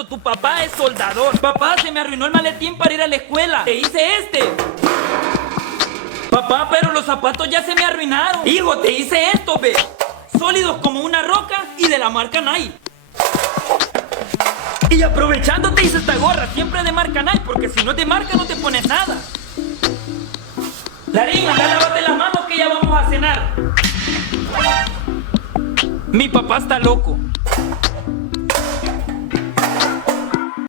cuando tu papá es soldador. Papá, se me arruinó el maletín para ir a la escuela. Te hice este. Papá, pero los zapatos ya se me arruinaron. Hijo, te hice esto, ve. Sólidos como una roca y de la marca Nike. Y aprovechando te hice esta gorra, siempre de marca Nike, porque si no es de marca no te pones nada. Larín, anda, lávate las manos que ya vamos a cenar. Mi papá está loco.